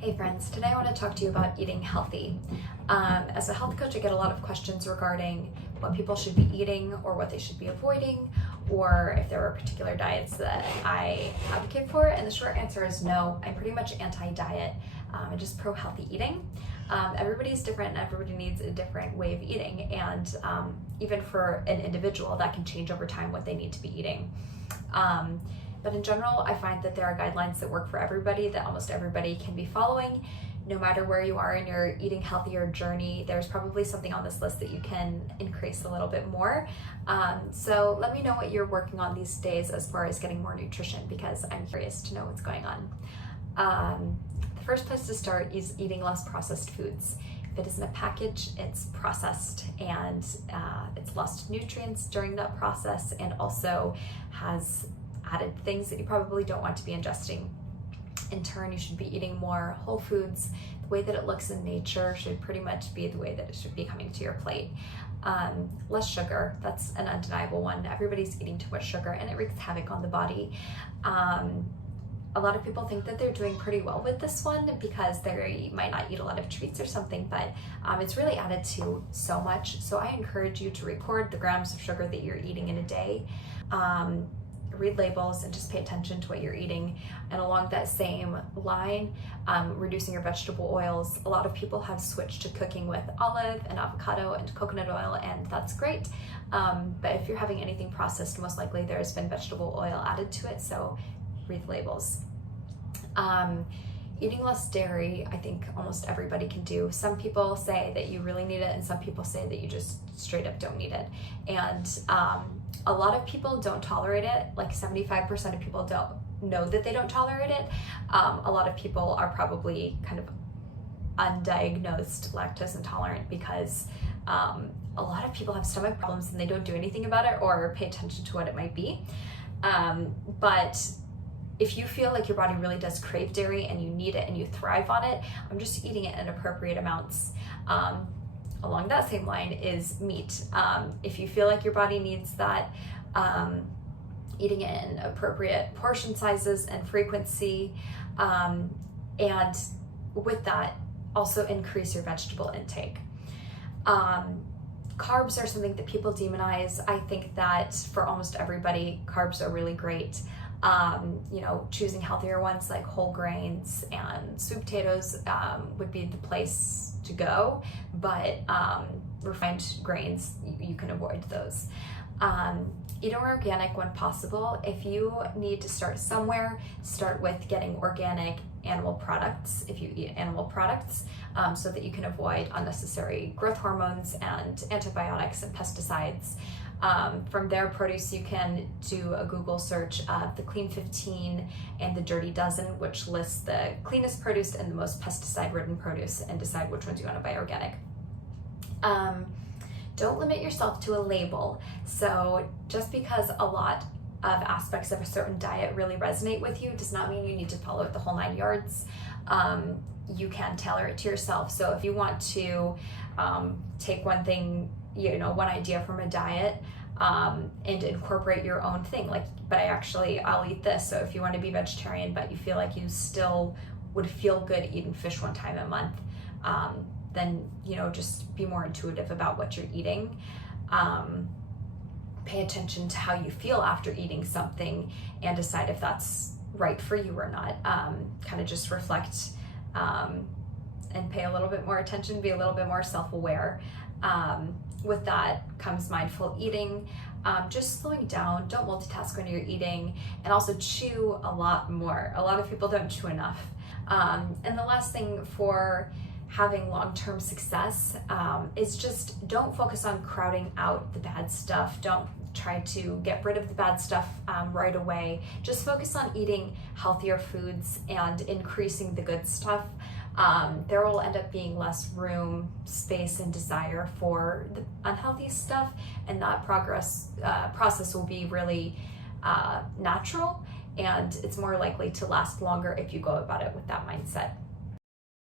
Hey friends, today I want to talk to you about eating healthy. As a health coach, I get a lot of questions regarding what people should be eating or what they should be avoiding, or if there are particular diets that I advocate for, and the short answer is no. I'm pretty much anti-diet. I'm just pro-healthy eating. Everybody's different and everybody needs a different way of eating, and even for an individual that can change over time what they need to be eating. But in general, I find that there are guidelines that work for everybody, that almost everybody can be following. No matter where you are in your eating healthier journey, there's probably something on this list that you can increase a little bit more. So let me know what you're working on these days as far as getting more nutrition, because I'm curious to know what's going on. The first place to start is eating less processed foods. If it is in a package, it's processed, and it's lost nutrients during that process, and also has added things that you probably don't want to be ingesting. In turn, you should be eating more whole foods. The way that it looks in nature should pretty much be the way that it should be coming to your plate. Less sugar, that's an undeniable one. Everybody's eating too much sugar and it wreaks havoc on the body. A lot of people think that they're doing pretty well with this one because they might not eat a lot of treats or something, but it's really added to so much. So I encourage you to record the grams of sugar that you're eating in a day. Read labels and just pay attention to what you're eating. And along that same line, reducing your vegetable oils. A lot of people have switched to cooking with olive and avocado and coconut oil, and that's great. But if you're having anything processed, most likely there's been vegetable oil added to it, so read the labels. Eating less dairy, I think almost everybody can do. Some people say that you really need it, and some people say that you just straight up don't need it. And a lot of people don't tolerate it. Like 75% of people don't know that they don't tolerate it. A lot of people are probably kind of undiagnosed lactose intolerant because a lot of people have stomach problems and they don't do anything about it or pay attention to what it might be. But if you feel like your body really does crave dairy and you need it and you thrive on it, I'm just eating it in appropriate amounts. Along that same line is meat. If you feel like your body needs that, eating it in appropriate portion sizes and frequency, and with that, also increase your vegetable intake. Carbs are something that people demonize. I think that for almost everybody, carbs are really great. Choosing healthier ones like whole grains and sweet potatoes would be the place to go, but refined grains, you can avoid those. Eat organic when possible. If you need to start somewhere, start with getting organic animal products if you eat animal products, so that you can avoid unnecessary growth hormones and antibiotics and pesticides. From their produce, you can do a Google search of the Clean 15 and the Dirty Dozen, which lists the cleanest produce and the most pesticide-ridden produce, and decide which ones you want to buy organic. Don't limit yourself to a label. So just because a lot of aspects of a certain diet really resonate with you does not mean you need to follow it the whole 9 yards. You can tailor it to yourself. So if you want to take one thing, one idea from a diet, and incorporate your own thing, but I'll eat this. So if you want to be vegetarian, but you feel like you still would feel good eating fish one time a month, then, just be more intuitive about what you're eating. Pay attention to how you feel after eating something and decide if that's right for you or not. Kind of just reflect, and pay a little bit more attention, be a little bit more self-aware. With that comes mindful eating, just slowing down, don't multitask when you're eating, and also chew a lot more. A lot of people don't chew enough. And the last thing for having long-term success is just don't focus on crowding out the bad stuff. Don't try to get rid of the bad stuff right away. Just focus on eating healthier foods and increasing the good stuff. There will end up being less room, space, and desire for the unhealthy stuff, and that process will be really natural, and it's more likely to last longer if you go about it with that mindset.